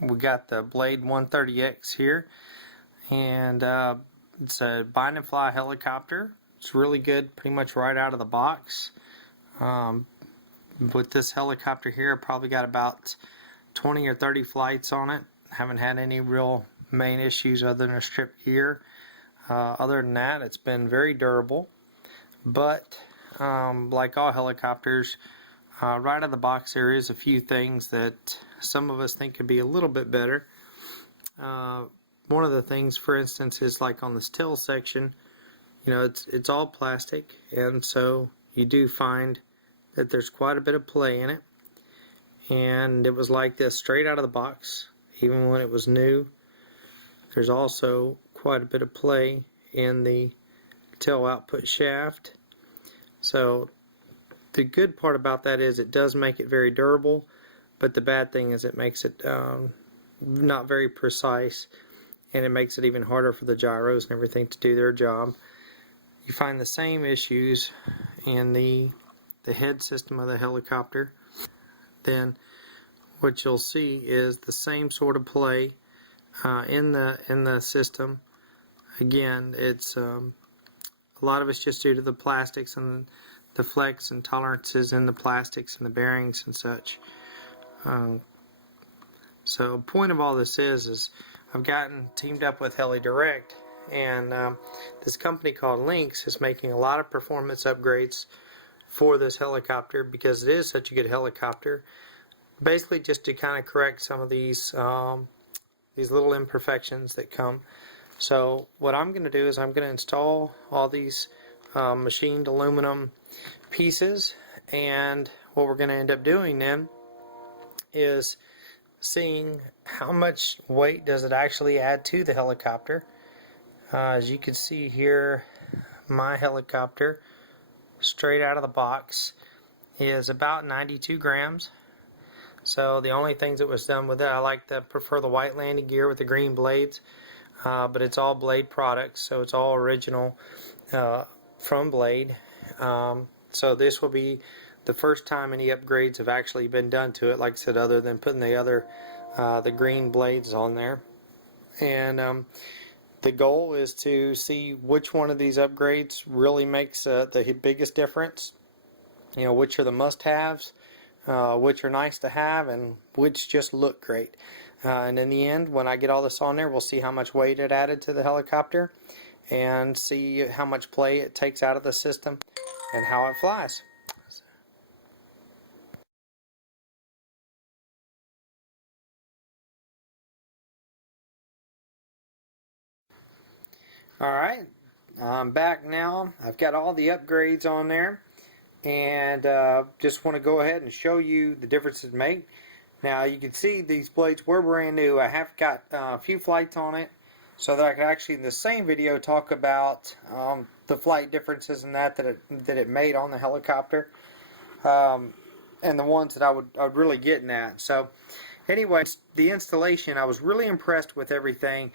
we got the Blade 130X here, and it's a bind and fly helicopter. It's really good, pretty much right out of the box. With this helicopter here, I probably got about 20 or 30 flights on it. Haven't had any real main issues other than a stripped gear. Other than that, it's been very durable. But like all helicopters, right out of the box there is a few things that some of us think could be a little bit better. One of the things, for instance, is like on this tail section, you know, it's all plastic, and so you do find that there's quite a bit of play in it. And it was like this straight out of the box, even when it was new. There's also quite a bit of play in the tail output shaft. So the good part about that is it does make it very durable, but the bad thing is it makes it not very precise, and it makes it even harder for the gyros and everything to do their job. You find the same issues in the head system of the helicopter. Then what you'll see is the same sort of play in the system. Again, it's a lot of it's just due to the plastics and the flex and tolerances in the plastics and the bearings and such. So point of all this is I've gotten teamed up with Heli Direct, and this company called Lynx is making a lot of performance upgrades for this helicopter because it is such a good helicopter. Basically, just to kind of correct some of these little imperfections that come. So what I'm going to do is I'm going to install all these machined aluminum pieces, and what we're going to end up doing then is seeing how much weight does it actually add to the helicopter. As you can see here, my helicopter straight out of the box is about 92 grams. So the only things that was done with it, I prefer the white landing gear with the green blades, but it's all Blade products, so it's all original from Blade. So this will be the first time any upgrades have actually been done to it, like I said, other than putting the green blades on there. And the goal is to see which one of these upgrades really makes the biggest difference. You know, which are the must-haves, which are nice to have, and which just look great. And in the end, when I get all this on there, we'll see how much weight it added to the helicopter and see how much play it takes out of the system and how it flies. Alright, I'm back now. I've got all the upgrades on there, and just want to go ahead and show you the differences it makes. Now you can see these blades were brand new. I have got a few flights on it, so that I could actually in the same video talk about the flight differences and that it made on the helicopter, and the ones that I would really getting at. So anyway, the installation, I was really impressed with everything.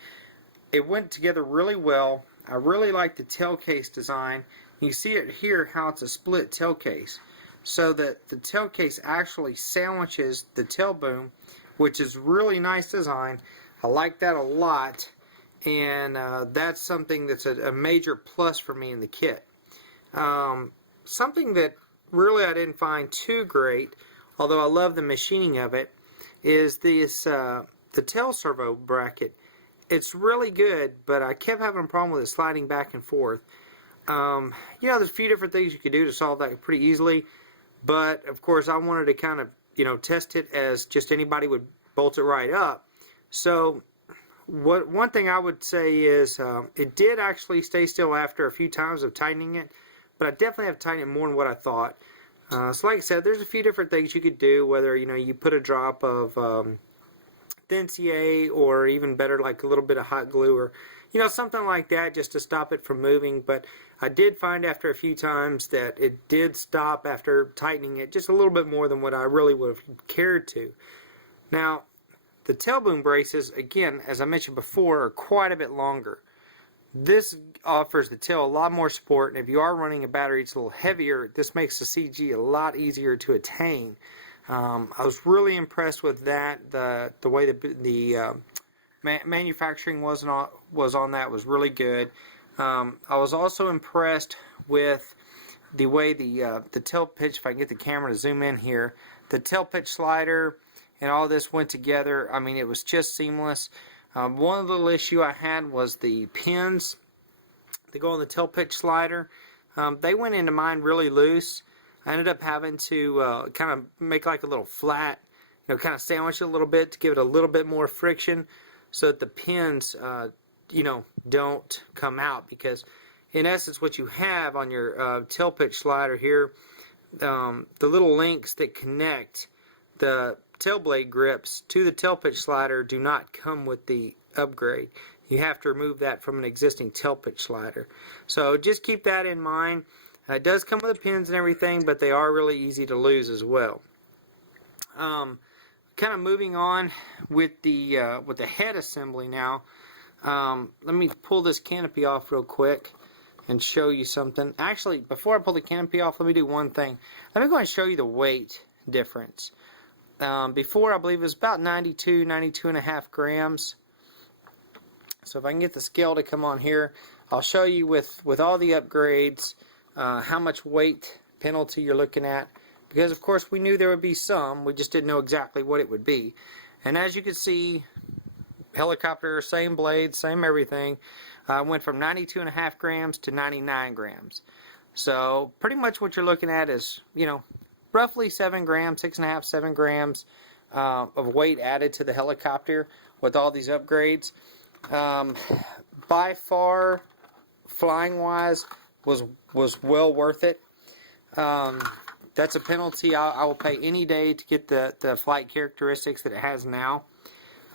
It went together really well. I really like the tail case design. You see it here how it's a split tail case, so that the tail case actually sandwiches the tail boom, which is really nice design. I like that a lot, and that's something that's a major plus for me in the kit. Something that really I didn't find too great, although I love the machining of it, is this the tail servo bracket. It's really good, but I kept having a problem with it sliding back and forth. You know, there's a few different things you could do to solve that pretty easily, but of course I wanted to kind of, you know, test it as just anybody would bolt it right up. So one thing I would say is it did actually stay still after a few times of tightening it, but I definitely have tightened it more than what I thought. So like I said, there's a few different things you could do, whether, you know, you put a drop of thin CA, or even better, like a little bit of hot glue, or, you know, something like that, just to stop it from moving. But I did find after a few times that it did stop after tightening it just a little bit more than what I really would have cared to. Now, the tail boom braces, again, as I mentioned before, are quite a bit longer. This offers the tail a lot more support, and if you are running a battery it's a little heavier, this makes the CG a lot easier to attain. I was really impressed with that. The way the manufacturing was on that was really good. I was also impressed with the way the tail pitch, if I can get the camera to zoom in here, the tail pitch slider and all this went together. I mean, it was just seamless. One little issue I had was the pins that go on the tail pitch slider. They went into mine really loose. I ended up having to kind of make like a little flat, kind of sandwich it a little bit to give it a little bit more friction so that the pins, don't come out, because in essence what you have on your tail pitch slider here, the little links that connect the tail blade grips to the tail pitch slider do not come with the upgrade. You have to remove that from an existing tail pitch slider. So just keep that in mind. It does come with the pins and everything, but they are really easy to lose as well. Kind of moving on with the head assembly now. Let me pull this canopy off real quick and show you something. Actually, before I pull the canopy off, let me do one thing. Let me go and show you the weight difference. Before, I believe it was about 92 and a half grams. So if I can get the scale to come on here, I'll show you with all the upgrades how much weight penalty you're looking at. Because of course we knew there would be some, we just didn't know exactly what it would be. And as you can see, helicopter, same blade, same everything, went from 92 and a half grams to 99 grams. So pretty much what you're looking at is, roughly 7 grams, 6.5, 7 grams of weight added to the helicopter with all these upgrades. By far, flying wise, was well worth it. That's a penalty I will pay any day to get the flight characteristics that it has now.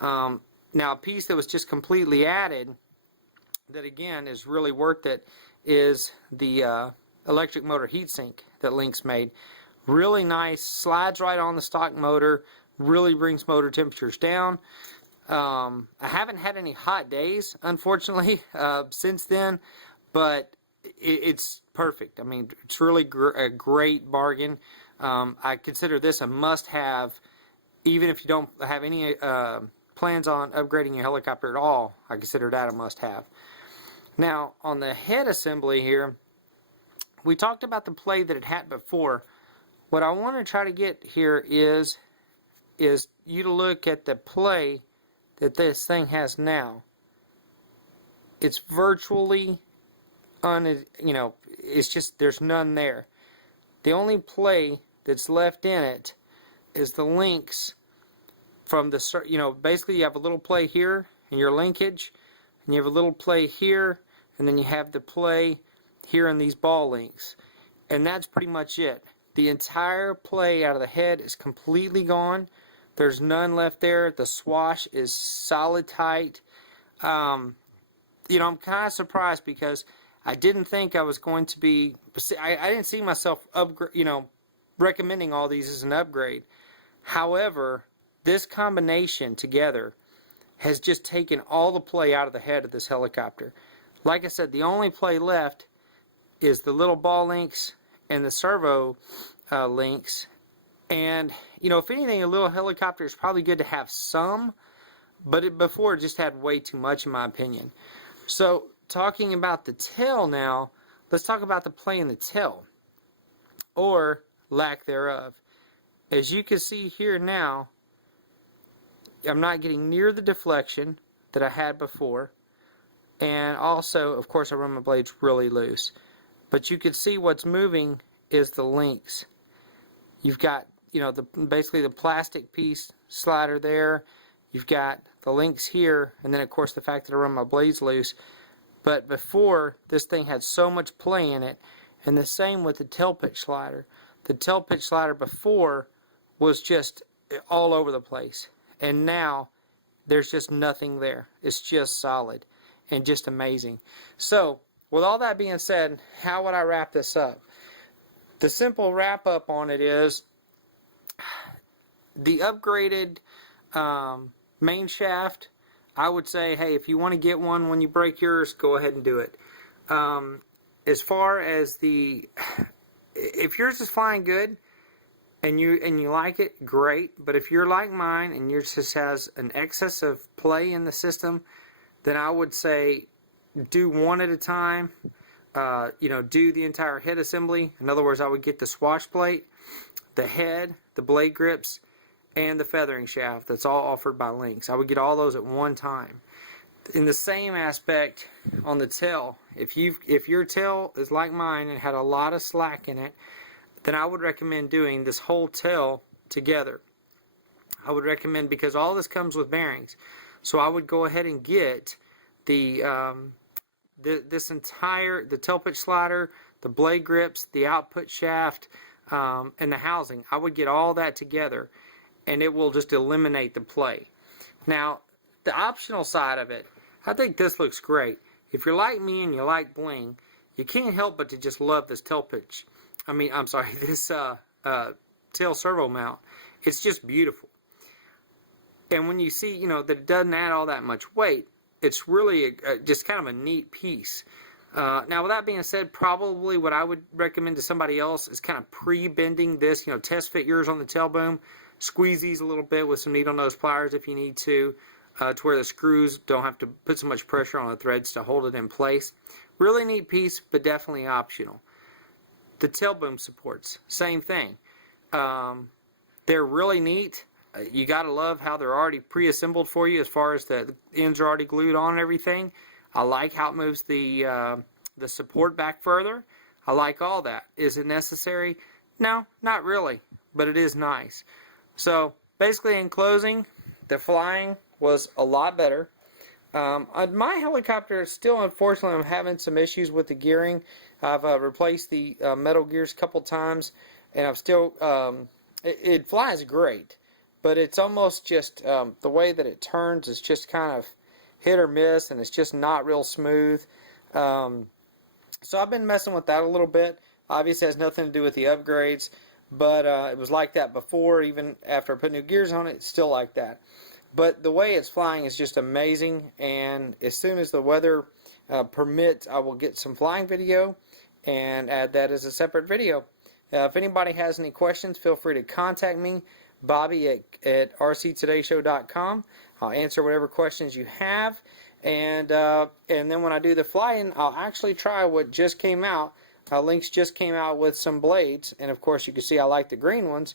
Now, a piece that was just completely added that again is really worth it is the electric motor heatsink that Lynx made. Really nice, slides right on the stock motor, really brings motor temperatures down. I haven't had any hot days, unfortunately, since then, but it's perfect. I mean, it's really a great bargain. I consider this a must-have, even if you don't have any plans on upgrading your helicopter at all. I consider that a must-have. Now, on the head assembly here, we talked about the play that it had before. What I want to try to get here is you to look at the play that this thing has now. It's virtually it's just, there's none there. The only play that's left in it is the links from the, basically you have a little play here in your linkage, and you have a little play here, and then you have the play here in these ball links. And that's pretty much it. The entire play out of the head is completely gone. There's none left there. The swash is solid tight. I'm kind of surprised because I didn't think I was going to be, I didn't see myself recommending all these as an upgrade. However, this combination together has just taken all the play out of the head of this helicopter. Like I said, the only play left is the little ball links and the servo links. And, if anything, a little helicopter is probably good to have some, but before it just had way too much in my opinion. So, talking about the tail now, let's talk about the play in the tail, or lack thereof. As you can see here now, I'm not getting near the deflection that I had before, and also, of course, I run my blades really loose. But you can see what's moving is the links. You've got, basically the plastic piece slider there. You've got the links here, and then of course the fact that I run my blades loose. But before, this thing had so much play in it, and the same with the tail pitch slider. The tail pitch slider before was just all over the place, and now there's just nothing there. It's just solid and just amazing. So, with all that being said, how would I wrap this up? The simple wrap up on it is the upgraded main shaft. I would say, hey, if you want to get one when you break yours, go ahead and do it. As far as if yours is flying good, and you like it, great. But if you're like mine and yours just has an excess of play in the system, then I would say do one at a time. Do the entire head assembly. In other words, I would get the swash plate, the head, the blade grips, and the feathering shaft. That's all offered by Lynx. I would get all those at one time. In the same aspect on the tail, if your tail is like mine and had a lot of slack in it, then I would recommend doing this whole tail together. I would recommend, because all this comes with bearings, so I would go ahead and get the tail pitch slider, the blade grips, the output shaft, and the housing. I would get all that together, and it will just eliminate the play. Now, the optional side of it, I think this looks great. If you're like me and you like bling, you can't help but to just love this this tail servo mount. It's just beautiful. And when you see, that it doesn't add all that much weight, it's really just kind of a neat piece. Now, with that being said, probably what I would recommend to somebody else is kind of pre-bending this. Test fit yours on the tail boom. Squeeze these a little bit with some needle nose pliers if you need to where the screws don't have to put so much pressure on the threads to hold it in place. Really neat piece, but definitely optional. The tail boom supports, same thing. They're really neat. You gotta love how they're already pre-assembled for you, as far as the ends are already glued on and everything. I like how it moves the support back further. I like all that. Is it necessary? No, not really, but it is nice. So basically, in closing, the flying was a lot better. My helicopter, still unfortunately, I'm having some issues with the gearing. I've replaced the metal gears a couple times, and I've still it flies great, but it's almost just the way that it turns is just kind of hit or miss, and it's just not real smooth. So I've been messing with that a little bit. Obviously, it has nothing to do with the upgrades, but it was like that before. Even after I put new gears on it, it's still like that. But the way it's flying is just amazing, and as soon as the weather permits, I will get some flying video and add that as a separate video. If anybody has any questions, feel free to contact me, Bobby at rctodayshow.com. I'll answer whatever questions you have, and then when I do the flying, I'll actually try what just came out. Lynx just came out with some blades, and of course you can see I like the green ones.